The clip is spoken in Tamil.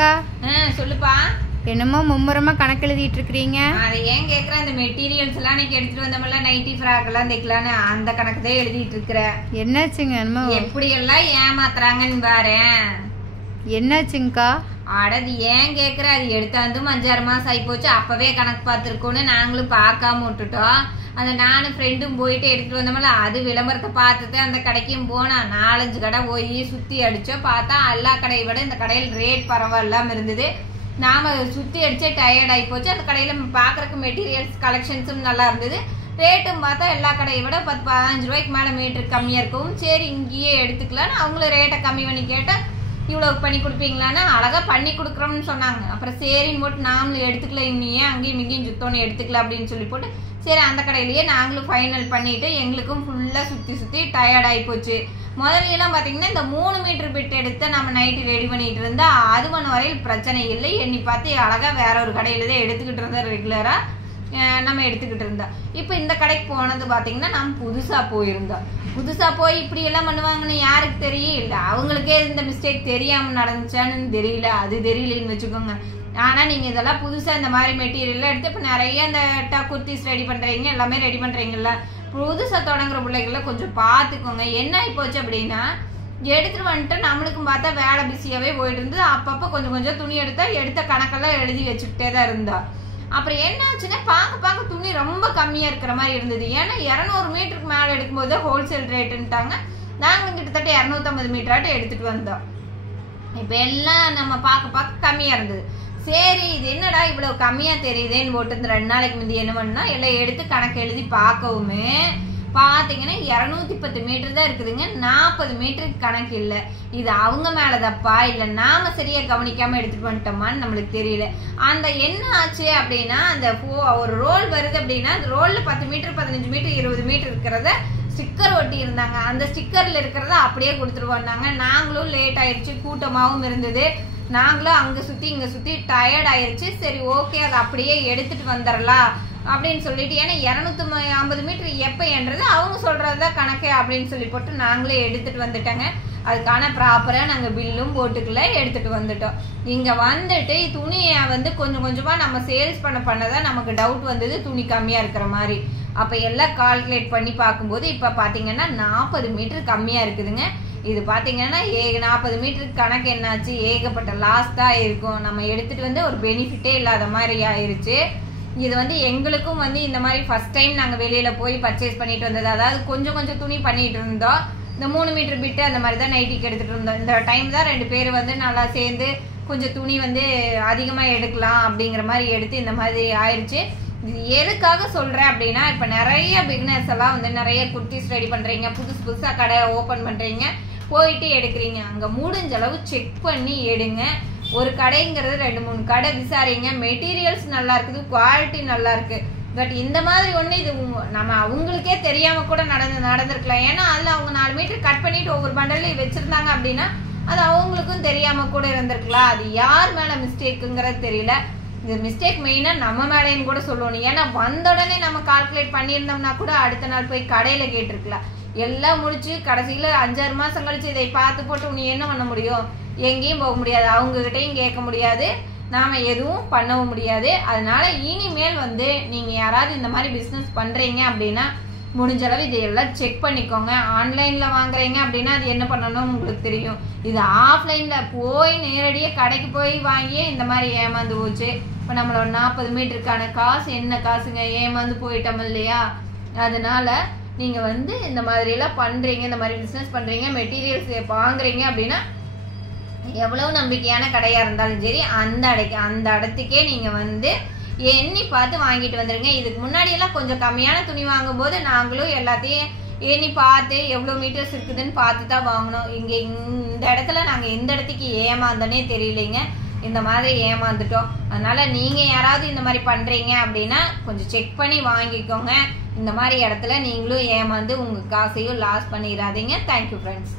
அக்கா சொல்லுப்பா. என்னமோ மும்முரமா கணக்கு எழுதிட்டு இருக்கீங்க. அதை ஏன் கேக்குற? அந்த மெட்டீரியல்ஸ் எல்லாம் நீங்க எடுத்துட்டு வந்தோம்ல, நைட்டி ஃப்ராக் எல்லாம் தைக்கலான்னு அந்த கணக்கு தான் எழுதிட்டு இருக்கிற. என்னாச்சுங்க? என்னமோ எப்படி எல்லாம் ஏமாத்துறாங்கன்னு பாரு. என்னாச்சுங்கக்கா? அடது ஏன் கேக்குற? அது எடுத்தாந்தும் 5-6 மாசம் ஆகி போச்சு. அப்பவே கணக்கு பார்த்துருக்கோன்னு நாங்களும் பார்க்காம விட்டுட்டோம். அந்த நானும் ஃப்ரெண்டும் போயிட்டு எடுத்துட்டு வந்தோம்ல, அது விளம்பரத்தை பார்த்துட்டு அந்த கடைக்கும் போனா 4-5 கடை போய் சுத்தி அடிச்சோம். பார்த்தா எல்லா கடையை விட இந்த கடையில் ரேட் பரவாயில்லாம இருந்தது. நாம சுத்தி அடிச்சே டயர்ட் ஆகி போச்சு. அந்த கடையில பாக்குறதுக்கு மெட்டீரியல்ஸ் கலெக்ஷன்ஸும் நல்லா இருந்தது. ரேட்டும் பார்த்தா எல்லா கடையை விட 10-15 ரூபாய்க்கு மேல மீட்டர் கம்மியா இருக்கும். சரி இங்கேயே எடுத்துக்கலான்னு அவங்களும் ரேட்டை கம்மி பண்ணி கேட்டா, இவ்வளவு பண்ணி கொடுப்பீங்களான்னு அழகா பண்ணி கொடுக்குறோம்னு சொன்னாங்க. அப்புறம் சரின்னு போட்டு நாமளும் எடுத்துக்கல, இன்னையே அங்கேயும் இங்கேயும் சுத்தோன்னு எடுத்துக்கல அப்படின்னு சொல்லி போட்டு சரி அந்த கடையிலேயே நாங்களும் ஃபைனல் பண்ணிட்டு எங்களுக்கும் ஃபுல்லா சுத்தி டயர்ட் ஆகி போச்சு. முதல்ல எல்லாம் பாத்தீங்கன்னா இந்த 3 மீட்டர் பிட் எடுத்து நம்ம நைட்டு ரெடி பண்ணிட்டு இருந்தா அது பண்ண வரையில் பிரச்சனை இல்லை. எண்ணி பார்த்து அழகா வேற ஒரு கடையில தான் எடுத்துக்கிட்டு இருந்தா, ரெகுலரா நம்ம எடுத்துக்கிட்டு இருந்தோம். இப்போ இந்த கடைக்கு போனது பாத்தீங்கன்னா நம்ம புதுசா போயிருந்தோம். புதுசா போய் இப்படி எல்லாம் பண்ணுவாங்கன்னு யாருக்கு தெரியும்? இல்லை அவங்களுக்கே இந்த மிஸ்டேக் தெரியாம நடந்துச்சான்னு தெரியல, அது தெரியலன்னு வச்சுக்கோங்க. ஆனா நீங்க இதெல்லாம் புதுசா இந்த மாதிரி மெட்டீரியல் எடுத்து இப்ப நிறைய இந்த குர்த்திஸ் ரெடி பண்றீங்க, எல்லாமே ரெடி பண்றீங்கல்ல. புதுசா தொடங்குற பிள்ளைகள கொஞ்சம் பாத்துக்கோங்க. என்ன ஆகி போச்சு அப்படின்னா, எடுத்துட்டு வந்துட்டு நம்மளுக்கும் பார்த்தா வேலை பிஸியாவே போயிட்டு இருந்து அப்பப்ப கொஞ்சம் கொஞ்சம் துணி எடுத்த கணக்கெல்லாம் எழுதி வச்சுக்கிட்டே தான் இருந்தா. அப்புறம் என்ன ஆச்சுன்னா பார்க்க துணி ரொம்ப கம்மியா இருக்கிற மாதிரி இருந்தது. ஏன்னா 200 மீட்டருக்கு மேல எடுக்கும்போது ஹோல்சேல் ரேட்டுன்ட்டாங்க. நாங்க கிட்டத்தட்ட 250 மீட்டராட்டு எடுத்துட்டு வந்தோம். இப்ப எல்லாம் நம்ம பார்க்க கம்மியா இருந்தது. சரி இது என்னடா இவ்வளவு கம்மியா தெரியுதுன்னு போட்டு இந்த 2 நாளைக்கு முந்தைய என்ன பண்ணா எல்லாம் எடுத்து கணக்கு எழுதி பார்க்கவுமே பாத்தீங்கன்னா 210 மீட்டர் தான் இருக்குதுங்க. 40 மீட்டருக்கு கணக்கு இல்லை. இது அவங்க மேலதப்பா இல்ல நாம சரியா கவனிக்காம எடுத்துட்டு வந்துட்டோமான்னு நம்மளுக்கு தெரியல. அந்த என்ன ஆச்சு அப்படின்னா, அந்த ஒரு ரோல் வருது அப்படின்னா அந்த ரோல்ல 10 மீட்டர் 15 மீட்டர் 20 மீட்டர் இருக்கிறத ஸ்டிக்கர் ஒட்டி இருந்தாங்க. அந்த ஸ்டிக்கர்ல இருக்கிறத அப்படியே கொடுத்துட்டு வந்தாங்க. நாங்களும் லேட் ஆயிடுச்சு, கூட்டமாவும் இருந்தது. நாங்களும் அங்க சுத்தி இங்க சுத்தி டயர்ட் ஆயிருச்சு. சரி ஓகே அதை அப்படியே எடுத்துட்டு வந்துடலாம் அப்படின்னு சொல்லிட்டு, ஏன்னா 250 மீட்டர் எப்ப என்றது அவங்க சொல்றதுதான் கணக்கு அப்படின்னு சொல்லி போட்டு நாங்களே எடுத்துட்டு வந்துட்டோங்க. அதுக்கான ப்ராப்பரா நாங்க பில்லும் போட்டுக்கல, எடுத்துட்டு வந்துட்டோம். இங்க வந்துட்டு துணியை கொஞ்சம் கொஞ்சமா நம்ம சேல்ஸ் பண்ணதான் நமக்கு டவுட் வந்தது, துணி கம்மியா இருக்கிற மாதிரி. அப்ப எல்லாம் கால்குலேட் பண்ணி பார்க்கும்போது இப்ப பாத்தீங்கன்னா 40 மீட்டர் கம்மியா இருக்குதுங்க. இது பாத்தீங்கன்னா 40 மீட்டருக்கு கணக்கு என்னாச்சு, ஏகப்பட்ட லாஸ் தான் இருக்கும். நம்ம எடுத்துட்டு ஒரு பெனிஃபிட்டே இல்லாத மாதிரி ஆயிருச்சு. இது எங்களுக்கும் இந்த மாதிரி ஃபர்ஸ்ட் டைம் நாங்க வெளியில போய் பர்ச்சேஸ் பண்ணிட்டு வந்தது. அதாவது கொஞ்சம் கொஞ்சம் துணி பண்ணிட்டு இருந்தோம். இந்த 3 மீட்டர் பிட்டு அந்த மாதிரி தான் நைட்டிக்கு எடுத்துட்டு இருந்தோம். இந்த டைம் தான் 2 பேர் நல்லா சேர்ந்து கொஞ்சம் துணி அதிகமா எடுக்கலாம் அப்படிங்கிற மாதிரி எடுத்து இந்த மாதிரி ஆயிடுச்சு. இது எதுக்காக சொல்றேன் அப்படின்னா, இப்ப நிறைய பிகினர்ஸ் எல்லாம் நிறைய குர்த்திஸ் ரெடி பண்றீங்க, புதுசா கடை ஓபன் பண்றீங்க, போயிட்டு எடுக்கிறீங்க. அங்க முடிஞ்ச அளவு செக் பண்ணி எடுங்க. ஒரு கடைங்கிறது 2-3 கடை விசாரிங்க. மெட்டீரியல்ஸ் நல்லா இருக்குது, குவாலிட்டி நல்லா இருக்கு. பட் இந்த மாதிரி ஒண்ணு இது நம்ம அவங்களுக்கே தெரியாம கூட நடந்திருக்கலாம். ஏன்னா அதுல அவங்க 4 மீட்டர் கட் பண்ணிட்டு ஒவ்வொரு பண்டல்ல வச்சிருந்தாங்க அப்படின்னா அது அவங்களுக்கும் தெரியாம கூட இருந்திருக்கலாம். அது யார் மேல மிஸ்டேக்குங்கிறது தெரியல. இது மிஸ்டேக் மெயினா நம்ம மேலேன்னு கூட சொல்லணும். ஏன்னா வந்த உடனே நம்ம கால்குலேட் பண்ணியிருந்தோம்னா கூட அடுத்த நாள் போய் கடையில கேட்டிருக்கலாம். எல்லாம் முடிச்சு கடைசியில 5-6 மாசம் கழிச்சு இதை பார்த்து போட்டு நீ என்ன பண்ண முடியும்? எங்கேயும் போக முடியாது, அவங்க கிட்டையும் கேட்க முடியாது, நாம எதுவும் பண்ணவும் முடியாது. அதனால இனிமேல் நீங்க யாராவது இந்த மாதிரி பிசினஸ் பண்றீங்க அப்படின்னா முடிஞ்ச அளவு இதையெல்லாம் செக் பண்ணிக்கோங்க. ஆன்லைன்ல வாங்குறீங்க அப்படின்னா அது என்ன பண்ணணும் உங்களுக்கு தெரியும். இது ஆஃப்லைன்ல போய் நேரடியாக கடைக்கு போய் வாங்கி இந்த மாதிரி ஏமாந்து போச்சு. இப்போ நம்மளோட 40 மீட்டருக்கான காசு என்ன காசுங்க, ஏமாந்து போயிட்டோம் இல்லையா? அதனால நீங்க இந்த மாதிரி எல்லாம் பண்றீங்க, இந்த மாதிரி பிசினஸ் பண்றீங்க, மெட்டீரியல்ஸ் வாங்குறீங்க அப்படின்னா எவ்வளவு நம்பிக்கையான கடையா இருந்தாலும் சரி அந்த இடத்துக்கே நீங்க எண்ணி பார்த்து வாங்கிட்டு வந்துருங்க. இதுக்கு முன்னாடி எல்லாம் கொஞ்சம் கம்மியான துணி வாங்கும் போது நாங்களும் எல்லாத்தையும் எண்ணி பார்த்து எவ்வளவு மீட்டர்ஸ் இருக்குதுன்னு பார்த்து தான் வாங்கணும். இங்க இந்த இடத்துல நாங்க எந்த இடத்துக்கு ஏமாந்தோன்னே தெரியலைங்க, இந்த மாதிரி ஏமாந்துட்டோம். அதனால நீங்க யாராவது இந்த மாதிரி பண்றீங்க அப்படின்னா கொஞ்சம் செக் பண்ணி வாங்கிக்கோங்க. இந்த மாதிரி இடத்துல நீங்களும் ஏமாந்து உங்க காசையும் லாஸ் பண்ணிடாதீங்க. Thank you friends.